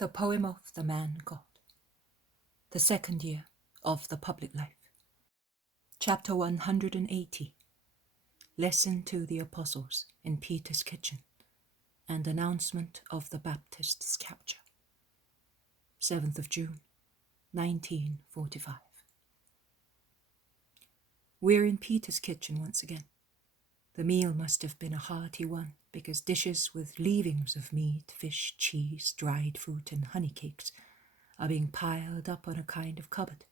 The Poem of the Man God. The Second Year of the Public Life. Chapter 180. Lesson to the Apostles in Peter's Kitchen and Announcement of the Baptist's Capture. 7th of June, 1945. We're in Peter's kitchen once again. The meal must have been a hearty one, because dishes with leavings of meat, fish, cheese, dried fruit, and honey cakes are being piled up on a kind of cupboard,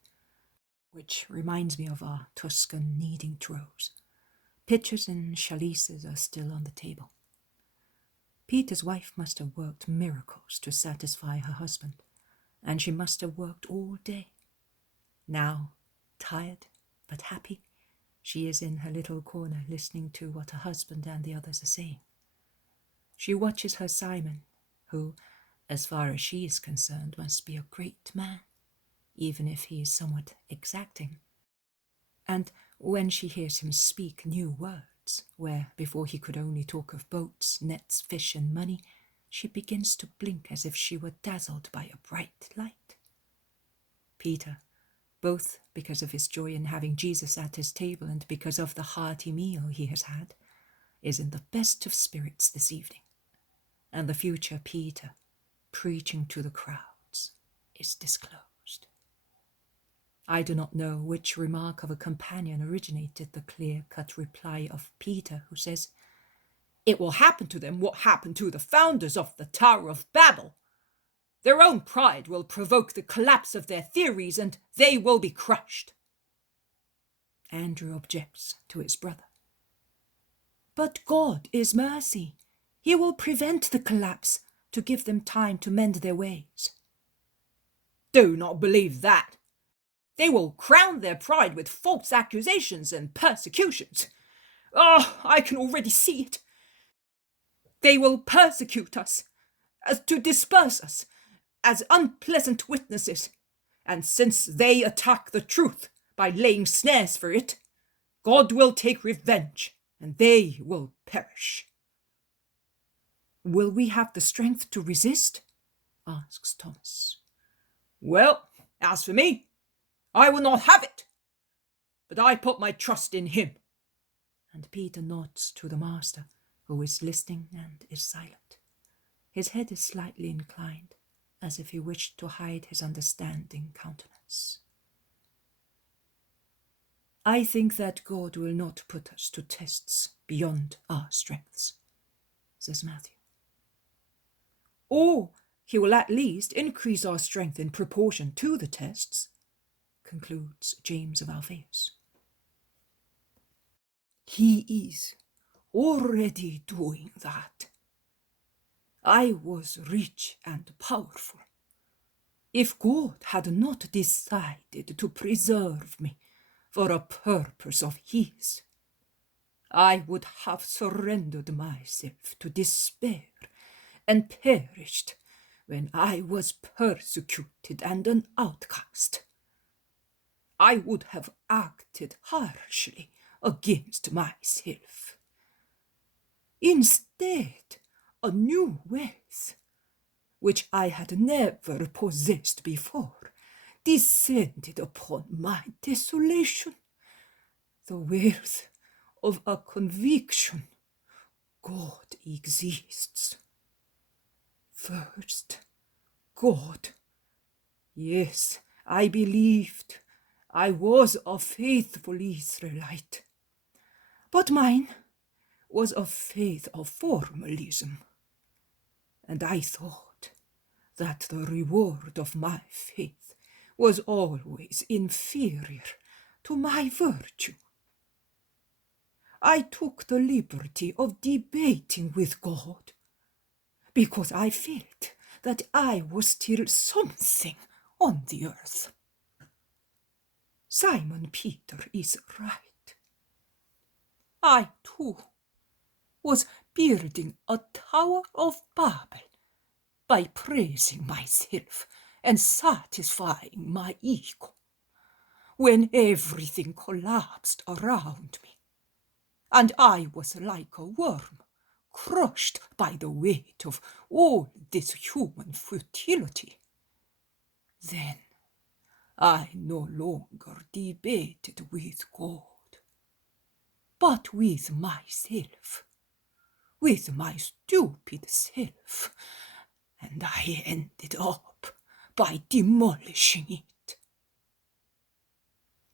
which reminds me of our Tuscan kneading troughs. Pitchers and chalices are still on the table. Peter's wife must have worked miracles to satisfy her husband, and she must have worked all day. Now, tired but happy, she is in her little corner listening to what her husband and the others are saying. She watches her Simon, who, as far as she is concerned, must be a great man, even if he is somewhat exacting. And when she hears him speak new words, where before he could only talk of boats, nets, fish, and money, she begins to blink as if she were dazzled by a bright light. Peter, both because of his joy in having Jesus at his table and because of the hearty meal he has had, is in the best of spirits this evening. And the future Peter, preaching to the crowds, is disclosed. I do not know which remark of a companion originated the clear-cut reply of Peter, who says, "It will happen to them what happened to the founders of the Tower of Babel. Their own pride will provoke the collapse of their theories, and they will be crushed." Andrew objects to his brother. "But God is mercy. He will prevent the collapse to give them time to mend their ways." "Do not believe that. They will crown their pride with false accusations and persecutions. Oh, I can already see it. They will persecute us, as to disperse us, as unpleasant witnesses, and since they attack the truth by laying snares for it, God will take revenge, and they will perish." "Will we have the strength to resist?" asks Thomas. "Well, as for me, I will not have it, but I put my trust in him." And Peter nods to the master, who is listening and is silent. His head is slightly inclined, as if he wished to hide his understanding countenance. "I think that God will not put us to tests beyond our strengths," says Matthew. "Or he will at least increase our strength in proportion to the tests," concludes James of Alphaeus. "He is already doing that. I was rich and powerful. If God had not decided to preserve me for a purpose of his, I would have surrendered myself to despair and perished when I was persecuted and an outcast. I would have acted harshly against myself. Instead, a new wealth, which I had never possessed before, descended upon my desolation, the wealth of a conviction God exists. First, God. Yes, I believed I was a faithful Israelite, but mine was a faith of formalism, and I thought that the reward of my faith was always inferior to my virtue. I took the liberty of debating with God, because I felt that I was still something on the earth. Simon Peter is right. I, too, was building a Tower of Babel by praising myself and satisfying my ego, when everything collapsed around me, and I was like a worm crushed by the weight of all this human futility. Then I no longer debated with God, but with myself, with my stupid self, and I ended up by demolishing it.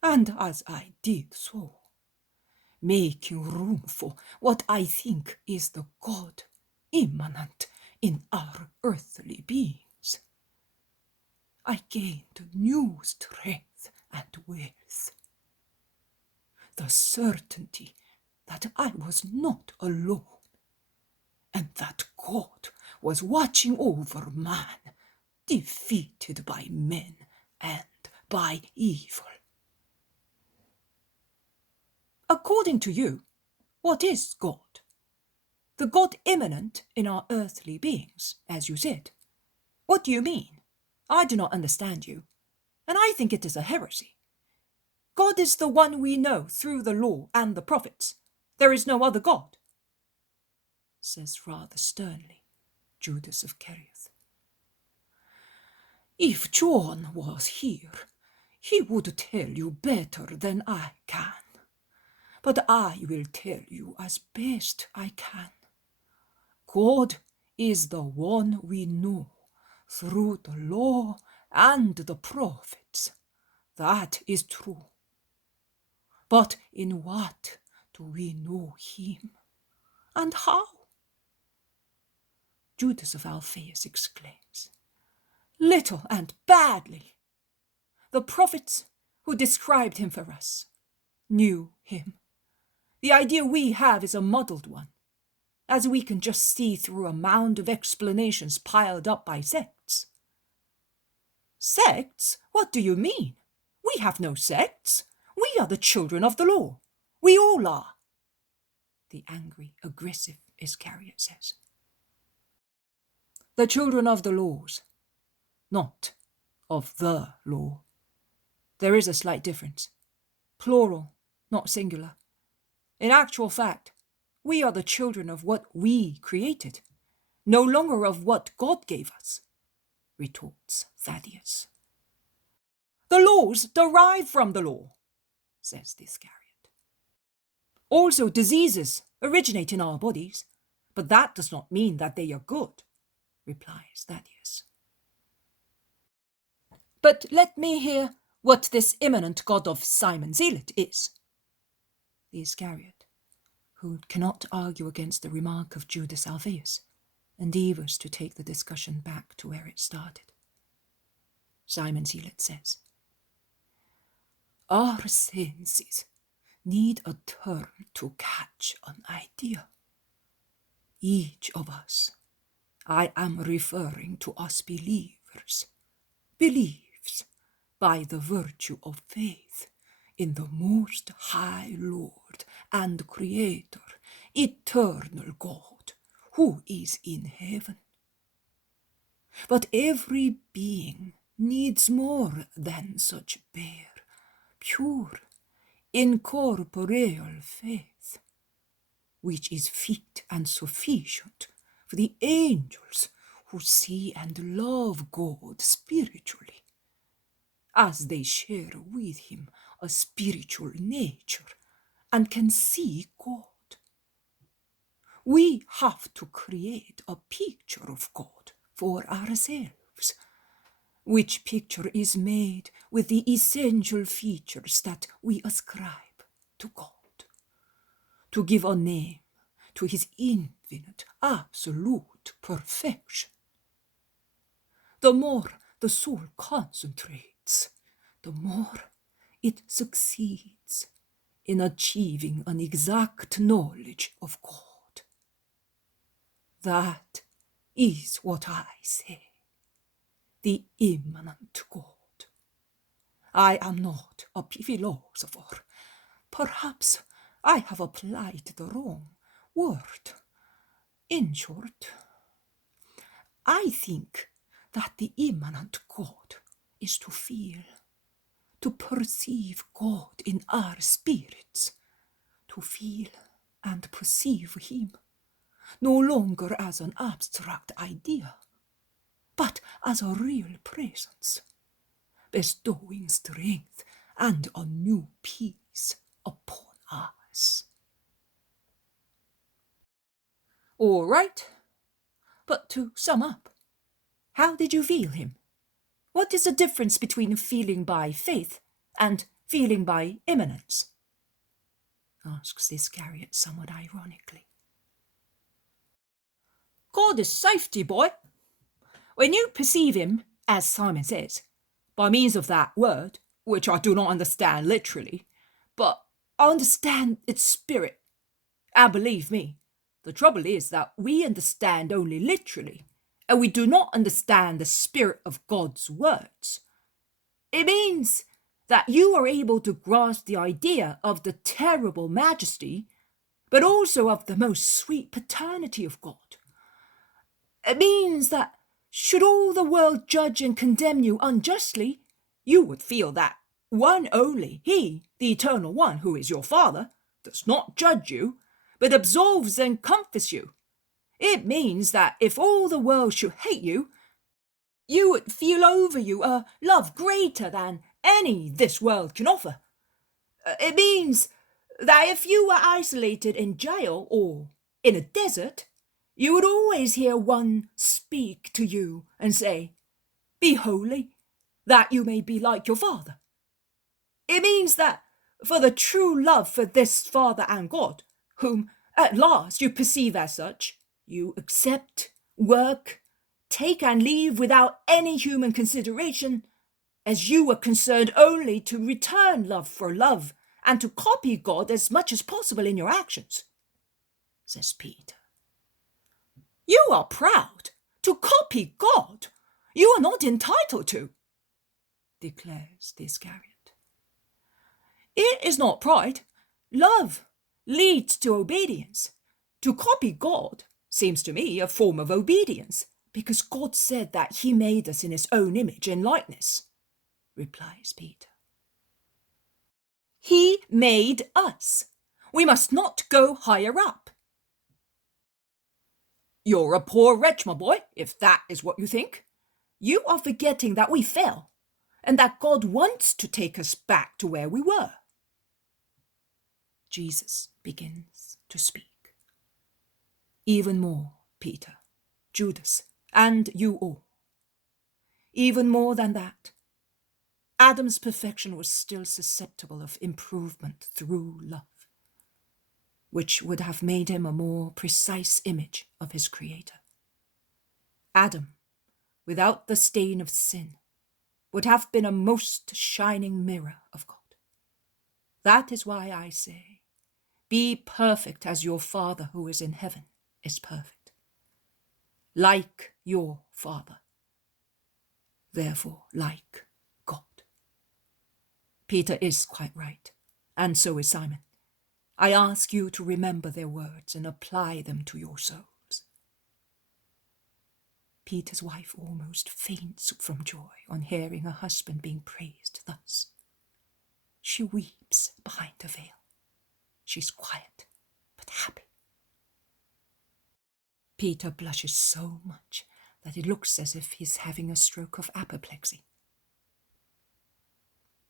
And as I did so, making room for what I think is the God immanent in our earthly beings, I gained new strength and wealth. The certainty that I was not alone, and that God was watching over man, defeated by men and by evil. According to you, what is God? The God immanent in our earthly beings, as you said. What do you mean? I do not understand you, and I think it is a heresy. God is the one we know through the law and the prophets. There is no other God, says rather sternly Judas of Kerioth. If John was here, he would tell you better than I can. But I will tell you as best I can. God is the one we know through the law and the prophets. That is true. But in what do we know him, and how? Judas of Alphaeus exclaims, little and badly. The prophets who described him for us knew him. The idea we have is a muddled one, as we can just see through a mound of explanations piled up by sects. Sects? What do you mean? We have no sects. We are the children of the law. We all are, the angry, aggressive Iscariot says. The children of the laws, not of the law. There is a slight difference. Plural, not singular. In actual fact, we are the children of what we created, no longer of what God gave us, retorts Thaddeus. The laws derive from the law, says the Iscariot. Also, diseases originate in our bodies, but that does not mean that they are good, replies Thaddeus. But let me hear what this immanent God of Simon Zealot is. The Iscariot, who cannot argue against the remark of Judas Alphaeus, endeavours to take the discussion back to where it started. Simon Zealot says, our senses need a term to catch an idea. Each of us, I am referring to us believers, believes by the virtue of faith in the Most High Lord and Creator, eternal God, who is in heaven. But every being needs more than such bare, pure, incorporeal faith, which is fit and sufficient for the angels who see and love God spiritually, as they share with him a spiritual nature and can see God. We have to create a picture of God for ourselves, which picture is made with the essential features that we ascribe to God, to give a name to his infinite, absolute perfection. The more the soul concentrates, the more it succeeds in achieving an exact knowledge of God. That is what I say, the immanent God. I am not a philosopher. Perhaps I have applied the wrong word. In short, I think that the immanent God is to feel, to perceive God in our spirits, to feel and perceive him, no longer as an abstract idea, but as a real presence, bestowing strength and a new peace upon us. All right, but to sum up, how did you feel him? What is the difference between feeling by faith and feeling by immanence? Asks the Iscariot somewhat ironically. God is safety, boy. When you perceive him, as Simon says, by means of that word, which I do not understand literally, but I understand its spirit. And believe me, the trouble is that we understand only literally, and we do not understand the spirit of God's words. It means that you are able to grasp the idea of the terrible majesty, but also of the most sweet paternity of God. It means that should all the world judge and condemn you unjustly, you would feel that one only, he, the Eternal One, who is your Father, does not judge you, but absolves and comforts you. It means that if all the world should hate you, you would feel over you a love greater than any this world can offer. It means that if you were isolated in jail or in a desert, you would always hear one speak to you and say, "Be holy, that you may be like your Father." It means that for the true love for this Father and God, whom at last you perceive as such, you accept, work, take and leave without any human consideration, as you were concerned only to return love for love and to copy God as much as possible in your actions, says Peter. You are proud to copy God. You are not entitled to, declares the Iscariot. It is not pride. Love leads to obedience. To copy God seems to me a form of obedience, because God said that he made us in his own image and likeness, replies Peter. He made us. We must not go higher up. You're a poor wretch, my boy, if that is what you think. You are forgetting that we fell, and that God wants to take us back to where we were. Jesus begins to speak. Even more, Peter, Judas, and you all. Even more than that, Adam's perfection was still susceptible of improvement through love, which would have made him a more precise image of his Creator. Adam, without the stain of sin, would have been a most shining mirror of God. That is why I say, be perfect as your Father who is in heaven is perfect. Like your Father. Therefore, like God. Peter is quite right, and so is Simon. I ask you to remember their words and apply them to your souls. Peter's wife almost faints from joy on hearing her husband being praised thus. She weeps behind her veil. She's quiet, but happy. Peter blushes so much that it looks as if he's having a stroke of apoplexy.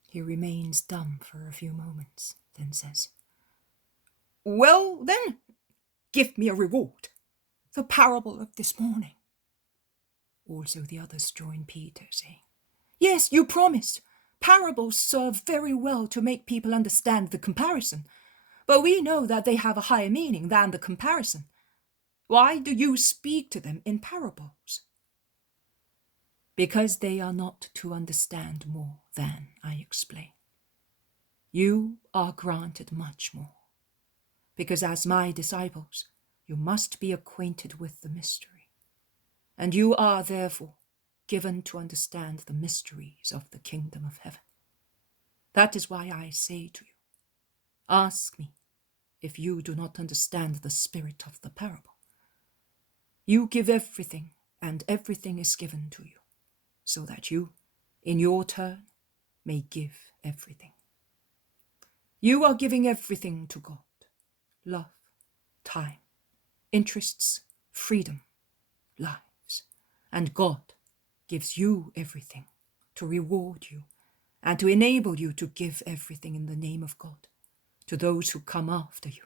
He remains dumb for a few moments, then says, "Well, then, give me a reward. The parable of this morning." Also the others join Peter, saying, "Yes, you promised. Parables serve very well to make people understand the comparison, but we know that they have a higher meaning than the comparison. Why do you speak to them in parables?" Because they are not to understand more than I explain. You are granted much more, because as my disciples, you must be acquainted with the mystery, and you are therefore given to understand the mysteries of the kingdom of heaven. That is why I say to you, ask me if you do not understand the spirit of the parable. You give everything, and everything is given to you, so that you, in your turn, may give everything. You are giving everything to God: love, time, interests, freedom, lives. And God gives you everything to reward you and to enable you to give everything in the name of God to those who come after you.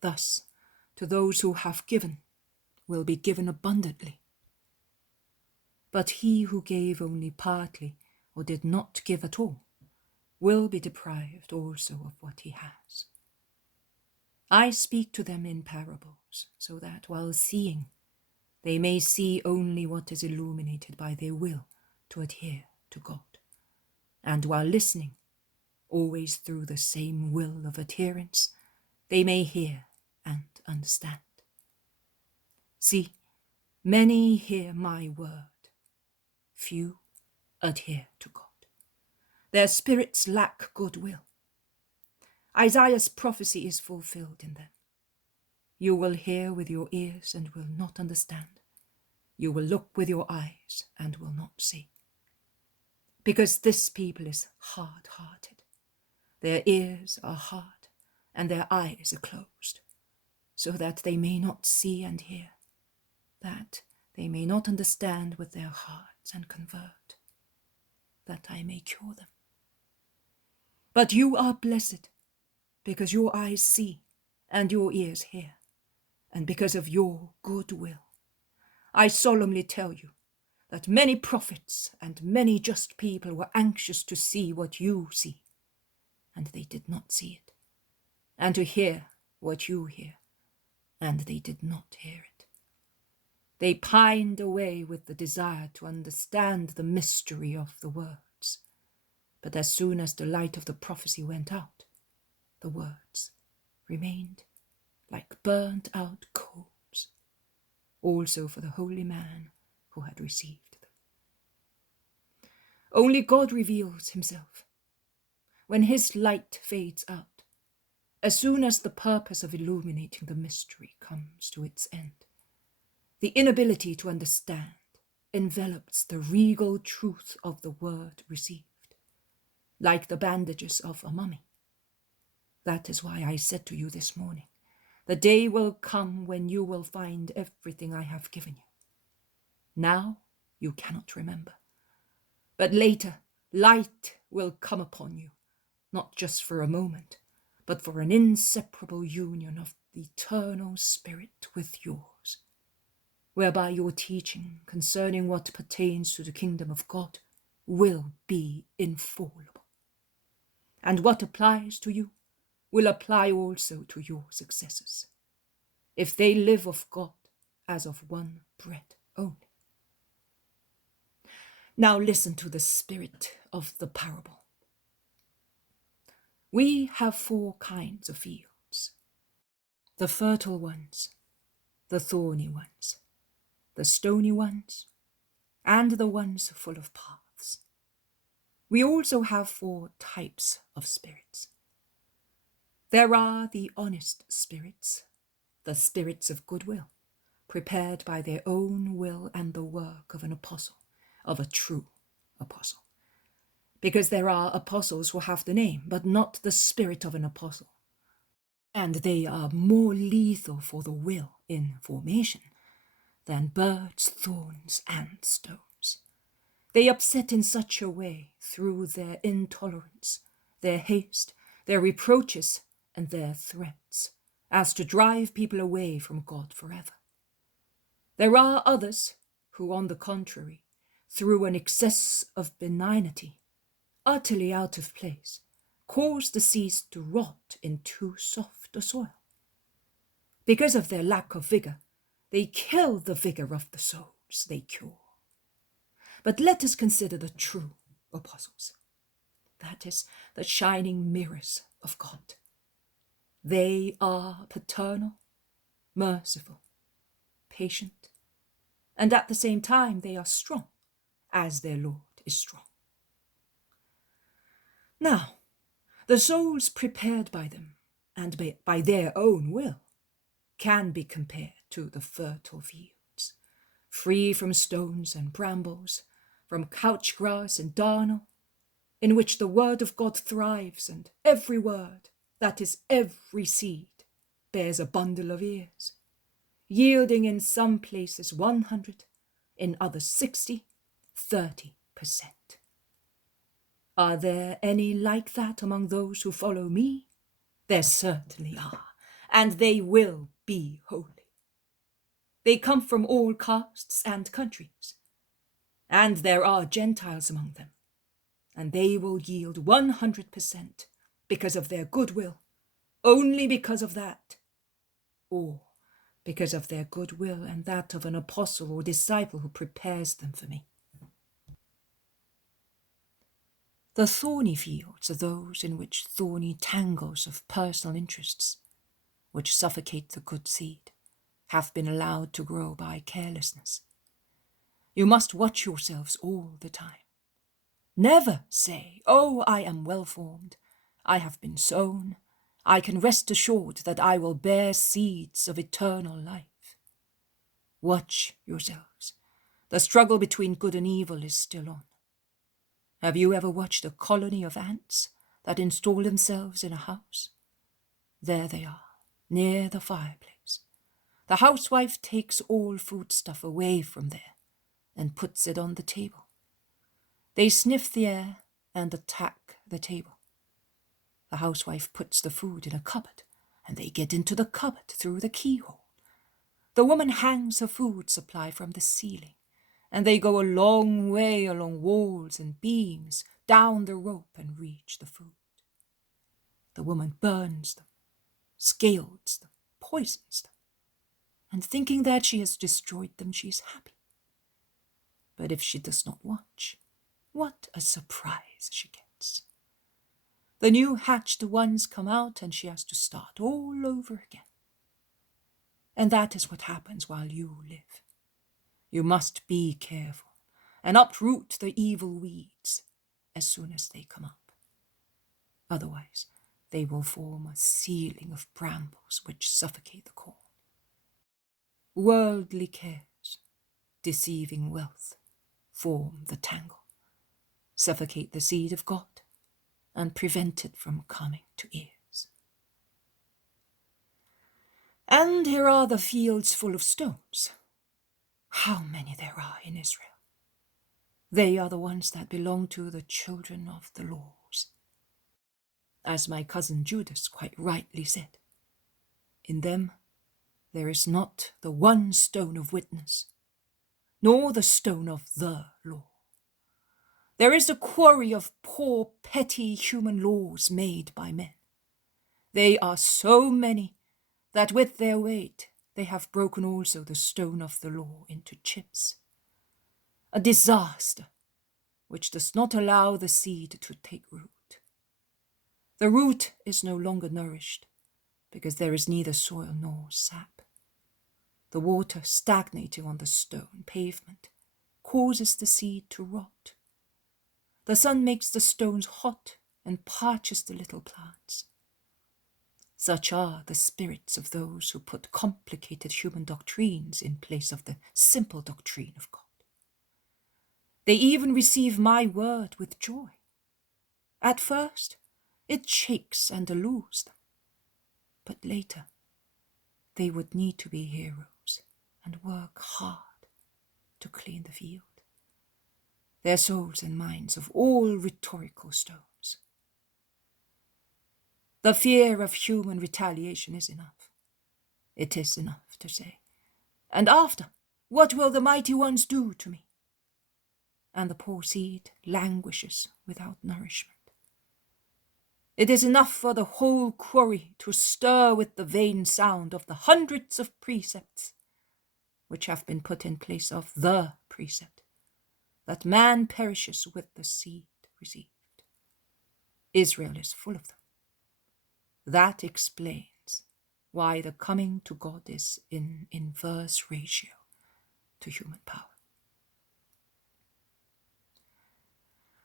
Thus, to those who have given will be given abundantly. But he who gave only partly or did not give at all will be deprived also of what he has. I speak to them in parables, so that while seeing, they may see only what is illuminated by their will to adhere to God, and while listening, always through the same will of adherence, they may hear and understand. See, many hear my word, few adhere to God. Their spirits lack goodwill. Isaiah's prophecy is fulfilled in them. You will hear with your ears and will not understand. You will look with your eyes and will not see. Because this people is hard-hearted. Their ears are hard and their eyes are closed, so that they may not see and hear, that they may not understand with their hearts and convert, that I may cure them. But you are blessed, because your eyes see and your ears hear, and because of your good will. I solemnly tell you that many prophets and many just people were anxious to see what you see, and they did not see it, and to hear what you hear, and they did not hear it. They pined away with the desire to understand the mystery of the words, but as soon as the light of the prophecy went out, the words remained like burnt out coals, also for the holy man who had received them. Only God reveals himself. When his light fades out, as soon as the purpose of illuminating the mystery comes to its end, the inability to understand envelops the regal truth of the word received, like the bandages of a mummy. That is why I said to you this morning, the day will come when you will find everything I have given you. Now you cannot remember, but later light will come upon you, not just for a moment, but for an inseparable union of the eternal Spirit with yours, whereby your teaching concerning what pertains to the kingdom of God will be infallible. And what applies to you will apply also to your successors, if they live of God as of one bread only. Now listen to the spirit of the parable. We have 4 kinds of fields: the fertile ones, the thorny ones, the stony ones, and the ones full of paths. We also have 4 types of spirits. There are the honest spirits, the spirits of goodwill, prepared by their own will and the work of an apostle, of a true apostle. Because there are apostles who have the name, but not the spirit of an apostle. And they are more lethal for the will in formation than birds, thorns, and stones. They upset in such a way through their intolerance, their haste, their reproaches, and their threats, as to drive people away from God forever. There are others who, on the contrary, through an excess of benignity, utterly out of place, cause the seeds to rot in too soft a soil. Because of their lack of vigor, they kill the vigor of the souls they cure. But let us consider the true apostles, that is, the shining mirrors of God. They are paternal, merciful, patient, and at the same time they are strong, as their Lord is strong. Now, the souls prepared by them, and by their own will, can be compared to the fertile fields, free from stones and brambles, from couch grass and darnel, in which the word of God thrives, and every word, that is every seed, bears a bundle of ears. yielding in some places 100, in others 60, 30%. Are there any like that among those who follow me? There certainly are, and they will be holy. They come from all castes and countries, and there are Gentiles among them, and they will yield 100% because of their goodwill, only because of that, or because of their goodwill and that of an apostle or disciple who prepares them for me. The thorny fields are those in which thorny tangles of personal interests, which suffocate the good seed, have been allowed to grow by carelessness. You must watch yourselves all the time. Never say, "Oh, I am well-formed, I have been sown, I can rest assured that I will bear seeds of eternal life." Watch yourselves. The struggle between good and evil is still on. Have you ever watched a colony of ants that install themselves in a house? There they are, near the fireplace. The housewife takes all foodstuff away from there and puts it on the table. They sniff the air and attack the table. The housewife puts the food in a cupboard, and they get into the cupboard through the keyhole. The woman hangs her food supply from the ceiling, and they go a long way along walls and beams, down the rope, and reach the food. The woman burns them, scalds them, poisons them, and thinking that she has destroyed them, she is happy. But if she does not watch, what a surprise she gets. The new hatched ones come out, and she has to start all over again. And that is what happens while you live. You must be careful and uproot the evil weeds as soon as they come up. Otherwise, they will form a ceiling of brambles which suffocate the corn. Worldly cares, deceiving wealth, form the tangle, suffocate the seed of God, and prevent it from coming to ears. And here are the fields full of stones. How many there are in Israel! They are the ones that belong to the children of the laws. As my cousin Judas quite rightly said, in them there is not the one stone of witness, nor the stone of the law. There is the quarry of poor, petty human laws made by men. They are so many that with their weight they have broken also the stone of the law into chips. A disaster which does not allow the seed to take root. The root is no longer nourished because there is neither soil nor sap. The water stagnating on the stone pavement causes the seed to rot. The sun makes the stones hot and parches the little plants. Such are the spirits of those who put complicated human doctrines in place of the simple doctrine of God. They even receive my word with joy. At first, it shakes and allures them, but later, they would need to be heroes and work hard to clean the field. Their souls and minds of all rhetorical stones. The fear of human retaliation is enough. It is enough to say, "And after, what will the mighty ones do to me?" And the poor seed languishes without nourishment. It is enough for the whole quarry to stir with the vain sound of the hundreds of precepts which have been put in place of the precept, that man perishes with the seed received. Israel is full of them. That explains why the coming to God is in inverse ratio to human power.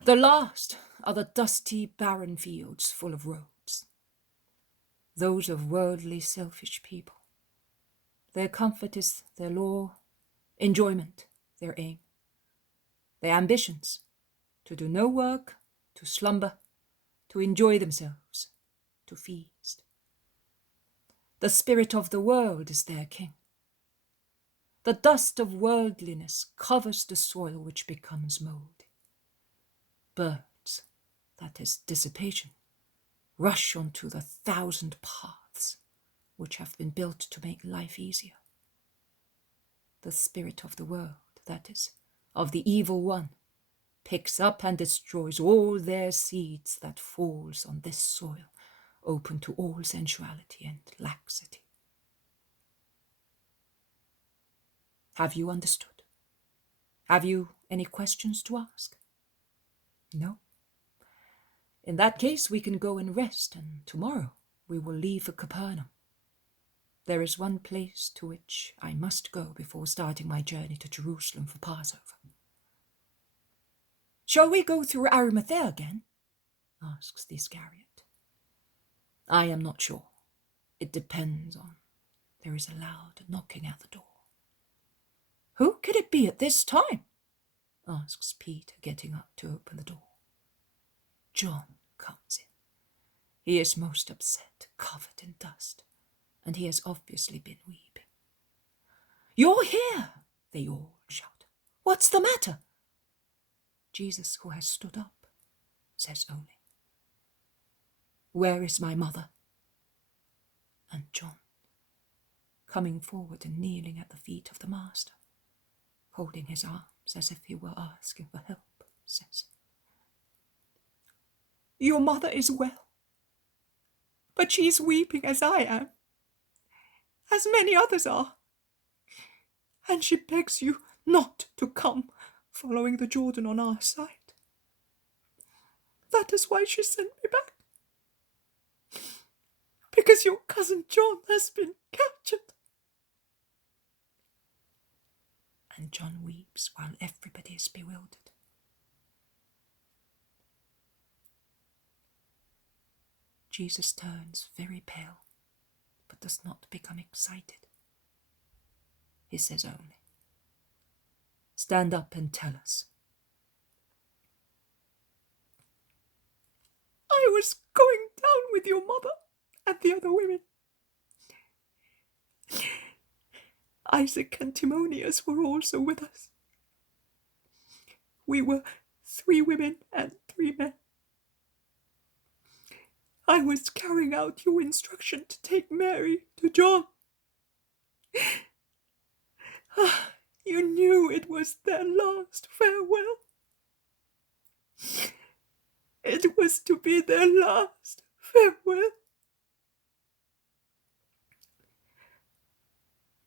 The last are the dusty, barren fields full of roads, those of worldly, selfish people. Their comfort is their law, enjoyment, their aim. Their ambitions, to do no work, to slumber, to enjoy themselves, to feast. The spirit of the world is their king. The dust of worldliness covers the soil, which becomes mouldy. Birds, that is dissipation, rush onto the 1,000 paths which have been built to make life easier. The spirit of the world, that is, of the evil one, picks up and destroys all their seeds that falls on this soil, open to all sensuality and laxity. Have you understood? Have you any questions to ask? No? In that case, we can go and rest, and tomorrow we will leave for Capernaum. There is one place to which I must go before starting my journey to Jerusalem for Passover. Shall we go through Arimathea again? Asks the Iscariot. I am not sure. It depends on. There is a loud knocking at the door. Who could it be at this time? Asks Peter, getting up to open the door. John comes in. He is most upset, covered in dust, and he has obviously been weeping. You're here, they all shout. What's the matter? Jesus, who has stood up, says only, Where is my mother? And John, coming forward and kneeling at the feet of the Master, holding his arms as if he were asking for help, says, Your mother is well, but she is weeping as I am, as many others are, and she begs you not to come following the Jordan on our side. That is why she sent me back, because your cousin John has been captured. And John weeps while everybody is bewildered. Jesus turns very pale, but does not become excited. He says only, Stand up and tell us. I was going down with your mother and the other women. Isaac and Timonius were also with us. We were 3 women and 3 men. I was carrying out your instruction to take Mary to John. You knew it was their last farewell. It was to be their last farewell.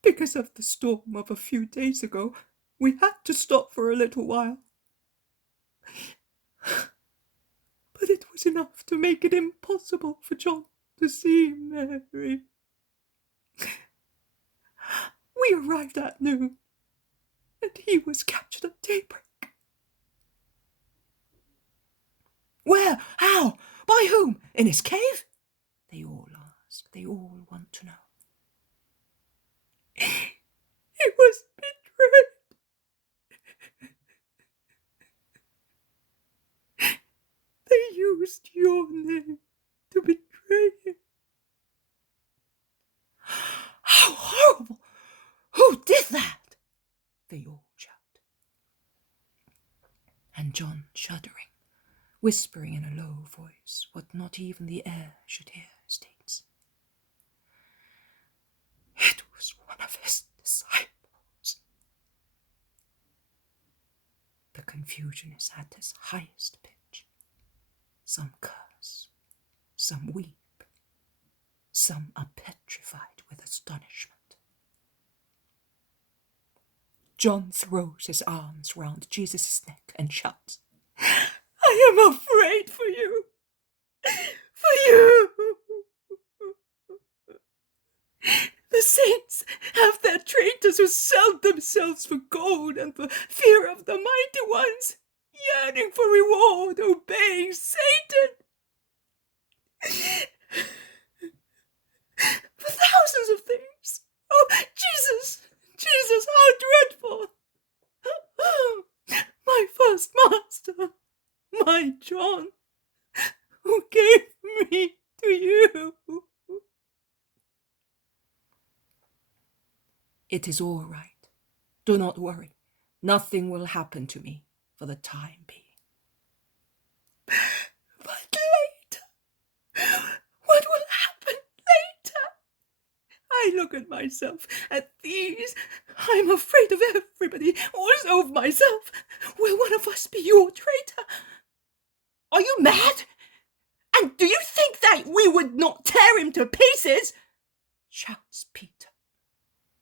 Because of the storm of a few days ago, we had to stop for a little while. But it was enough to make it impossible for John to see Mary. We arrived at noon, and he was captured at daybreak. Where? How? By whom? In his cave? They all ask. They all want to know. He was betrayed. They used your name to betray him. How horrible! Who did that? They all shout. And John, shuddering, whispering in a low voice what not even the air should hear, states, It was one of his disciples. The confusion is at its highest pitch. Some curse, some weep, some are petrified with astonishment. John throws his arms round Jesus' neck and shouts, I am afraid for you! For you! The saints have their traitors who sell themselves for gold and for fear of the mighty ones, yearning for reward, obeying Satan. For thousands of things. Oh, Jesus, Jesus, how dreadful. My first master, my John, who gave me to you. It is all right, Do not worry. Nothing will happen to me for the time being. But later, what will happen later? I look at myself, at these. I'm afraid of everybody, also of myself. Will one of us be your traitor? Are you mad? And do you think that we would not tear him to pieces? Shouts Peter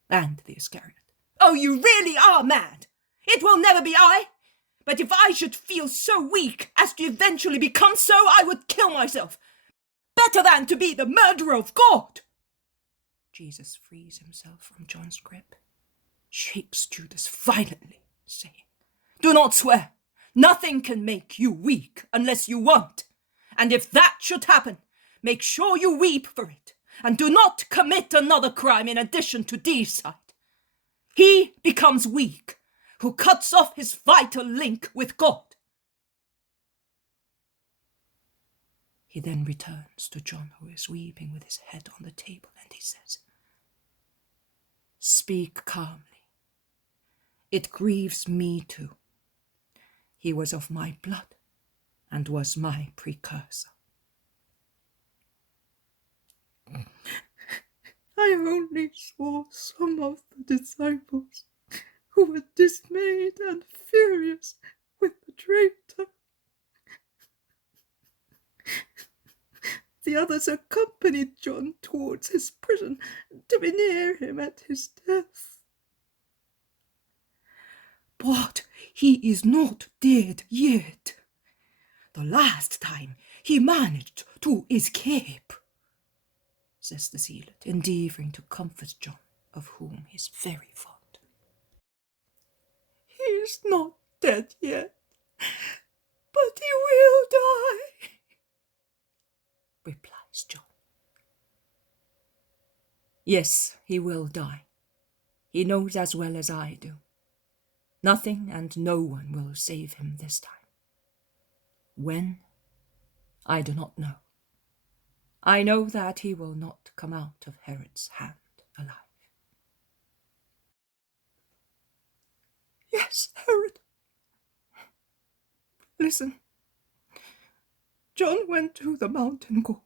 and the Iscariot. Oh, you really are mad. It will never be I. But if I should feel so weak as to eventually become so, I would kill myself. Better than to be the murderer of God. Jesus frees himself from John's grip, shakes Judas violently, saying, Do not swear. Nothing can make you weak unless you want. And if that should happen, make sure you weep for it, and do not commit another crime in addition to deicide. He becomes weak who cuts off his vital link with God. He then returns to John, who is weeping with his head on the table, and he says, Speak calmly. It grieves me too. He was of my blood and was my precursor. I only saw some of the disciples who were dismayed and furious with the traitor. The others accompanied John towards his prison to be near him at his death. But he is not dead yet. The last time he managed to escape, says the zealot, endeavouring to comfort John, of whom he is very fond. He is not dead yet, but he will die, replies John. Yes, he will die. He knows as well as I do. Nothing and no one will save him this time. When? I do not know. I know that he will not come out of Herod's hand alive. Yes, Herod. Listen. John went to the mountain gorge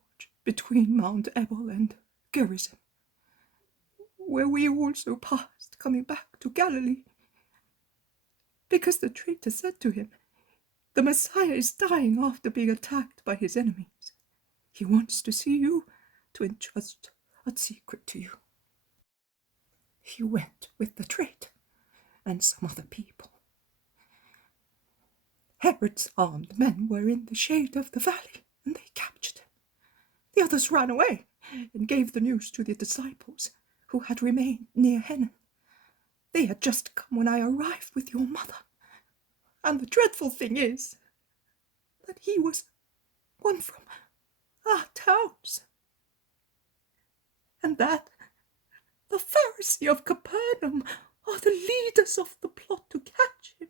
between Mount Ebal and Gerizim, where we also passed coming back to Galilee, because the traitor said to him, The Messiah is dying after being attacked by his enemies. He wants to see you, to entrust a secret to you. He went with the traitor and some other people. Herod's armed men were in the shade of the valley, and they captured him. The others ran away and gave the news to the disciples, who had remained near Henan. They had just come when I arrived with your mother. And the dreadful thing is that he was one from our towns, and that the Pharisee of Capernaum are the leaders of the plot to catch him.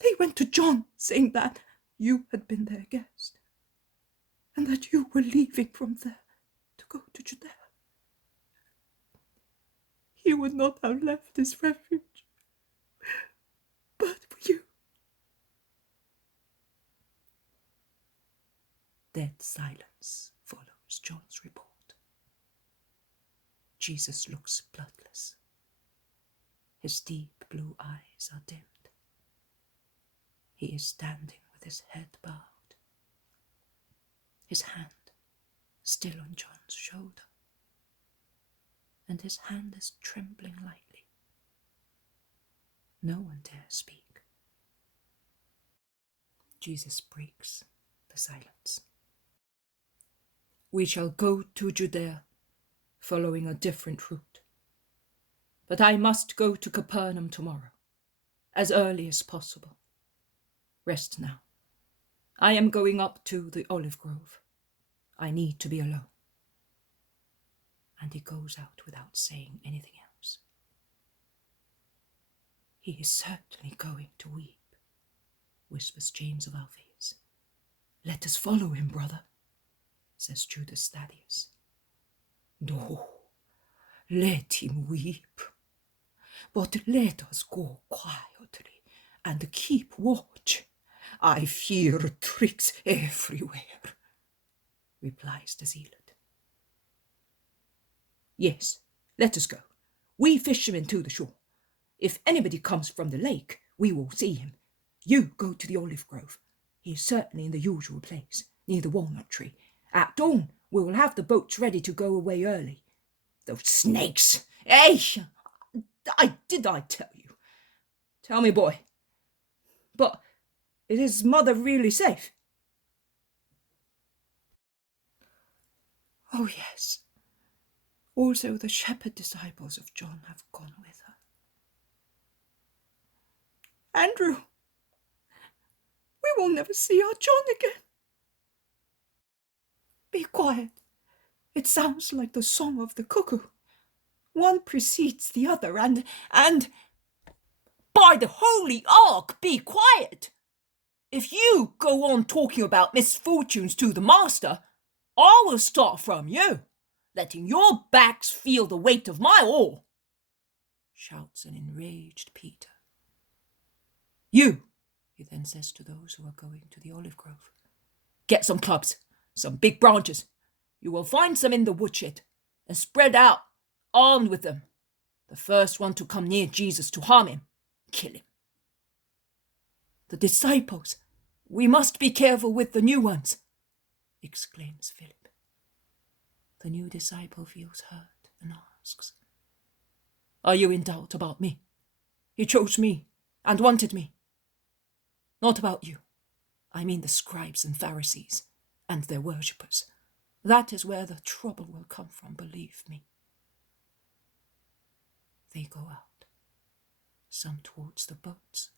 They went to John, saying that you had been their guest, and that you were leaving from there to go to Judea. He would not have left his refuge, but for you. Dead silence follows John's report. Jesus looks bloodless. His deep blue eyes are dimmed. He is standing with his head bowed, his hand still on John's shoulder, and his hand is trembling lightly. No one dares speak. Jesus breaks the silence. We shall go to Judea, following a different route. But I must go to Capernaum tomorrow, as early as possible. Rest now. I am going up to the olive grove. I need to be alone. And he goes out without saying anything else. He is certainly going to weep, whispers James of Alphaeus. Let us follow him, brother, says Judas Thaddeus. No, Let him weep, but let us go quietly and keep watch. I fear tricks everywhere, replies the zealot. Yes, let us go. We fishermen to the shore. If anybody comes from the lake, we will see him. You go to the olive grove. He is certainly in the usual place, near the walnut tree. At dawn, we will have the boats ready to go away early. Those snakes! Hey! Did I tell you? Tell me, boy. But is mother really safe? Oh, yes. Also the shepherd disciples of John have gone with her. Andrew, we will never see our John again. Be quiet. It sounds like the song of the cuckoo. One precedes the other, and... By the holy ark, be quiet! If you go on talking about misfortunes to the master, I will start from you, letting your backs feel the weight of my oar, shouts an enraged Peter. You, he then says to those who are going to the olive grove, get some clubs, some big branches. You will find some in the woodshed, and spread out, armed with them. The first one to come near Jesus to harm him, kill him. The disciples, we must be careful with the new ones, exclaims Philip. The new disciple feels hurt and asks, Are you in doubt about me? He chose me and wanted me. Not about you. I mean the scribes and Pharisees and their worshippers. That is where the trouble will come from, believe me. They go out, some towards the boats,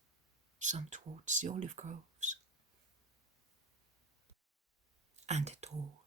some towards the olive groves. And it all